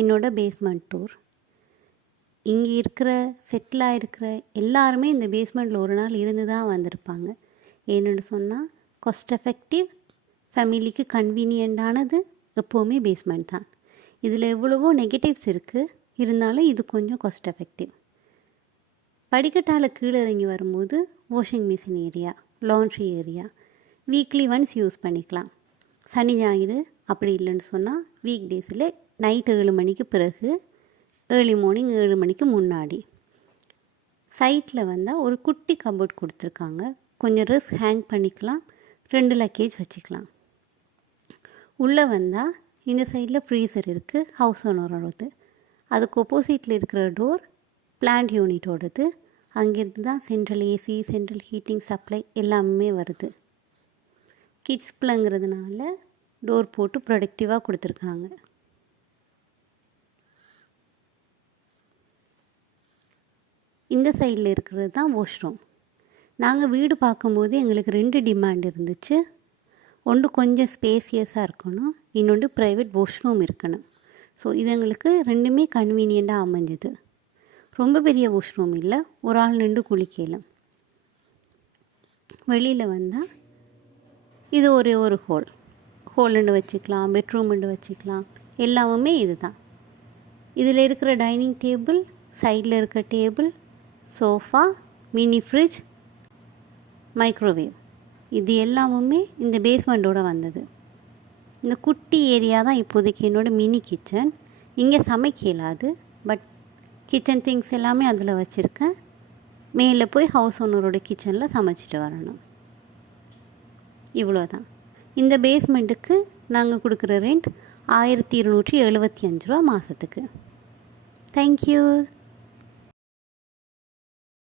என்னோட basement tour. இங்கே இருக்கிற செட்டில் ஆகிருக்கிற எல்லாருமே இந்த பேஸ்மெண்ட்டில் ஒரு நாள் இருந்து தான் வந்திருப்பாங்க. ஏன்னு சொன்னால் காஸ்ட் எஃபெக்டிவ், ஃபேமிலிக்கு கன்வீனியண்ட்டானது எப்போவுமே பேஸ்மெண்ட் தான். இதில் எவ்வளவோ நெகட்டிவ்ஸ் இருக்குது, இருந்தாலும் இது கொஞ்சம் காஸ்ட் எஃபெக்டிவ். படிக்கட்டால் கீழே இறங்கி வரும்போது washing machine area, laundry area weekly once use பண்ணிக்கலாம். சனி ஞாயிறு அப்படி இல்லைன்னு சொன்னால் வீக் டேஸில் நைட் 7 மணிக்கு பிறகு, ஏர்லி மார்னிங் 7 மணிக்கு முன்னாடி. சைட்டில் வந்தால் ஒரு குட்டி கபோர்ட் கொடுத்துருக்காங்க. கொஞ்சம் ட்ரெஸ் ஹேங் பண்ணிக்கலாம், 2 லக்கேஜ் வச்சுக்கலாம். உள்ளே வந்தால் இந்த சைடில் ஃப்ரீசர் இருக்குது, ஹவுஸ் ஓனரோடது. அதுக்கு ஒப்போசிட்டில் இருக்கிற டோர் பிளான்ட் யூனிட்டோடது. அங்கேருந்து தான் central AC, central heating supply எல்லாமே வருது. கிட்ஸ் பிள்ளைங்கிறதுனால டோர் போட்டு ப்ரொடக்டிவாக கொடுத்துருக்காங்க. இந்த சைடில் இருக்கிறது தான் வாஷ்ரூம். நாங்கள் வீடு பார்க்கும்போது எங்களுக்கு 2 டிமாண்ட் இருந்துச்சு. ஒன்று கொஞ்சம் ஸ்பேசியஸாக இருக்கணும், இன்னொன்று ப்ரைவேட் வாஷ்ரூம் இருக்கணும். ஸோ இது எங்களுக்கு 2மே கன்வீனியண்ட்டாக அமைஞ்சுது. ரொம்ப பெரிய வாஷ்ரூம் இல்லை, ஒரு ஆள் நின்று குளிக்கலாம். வெளியில் வந்தால் இது ஒரே ஒரு ஹோல்னு வச்சுக்கலாம், பெட்ரூம்னு வச்சுக்கலாம். எல்லாமே இது தான். இதில் இருக்கிற டைனிங் டேபிள், சைடில் இருக்க table, sofa, mini fridge, microwave, இது எல்லாமுமே இந்த பேஸ்மெண்ட்டோடு வந்தது. இந்த குட்டி ஏரியா தான் இப்போதைக்கு என்னோடய மினி கிச்சன். இங்கே சமைக்க இயலாது, பட் கிச்சன் திங்ஸ் எல்லாமே அதில் வச்சுருக்கேன். மேலே போய் ஹவுஸ் ஓனரோட கிச்சனில் சமைச்சிட்டு வரணும். இவ்வளோ தான். இந்த பேஸ்மெண்ட்டுக்கு நாங்கள் கொடுக்குற ரெண்ட் 1275 ரூபா மாதத்துக்கு. தேங்க்யூ.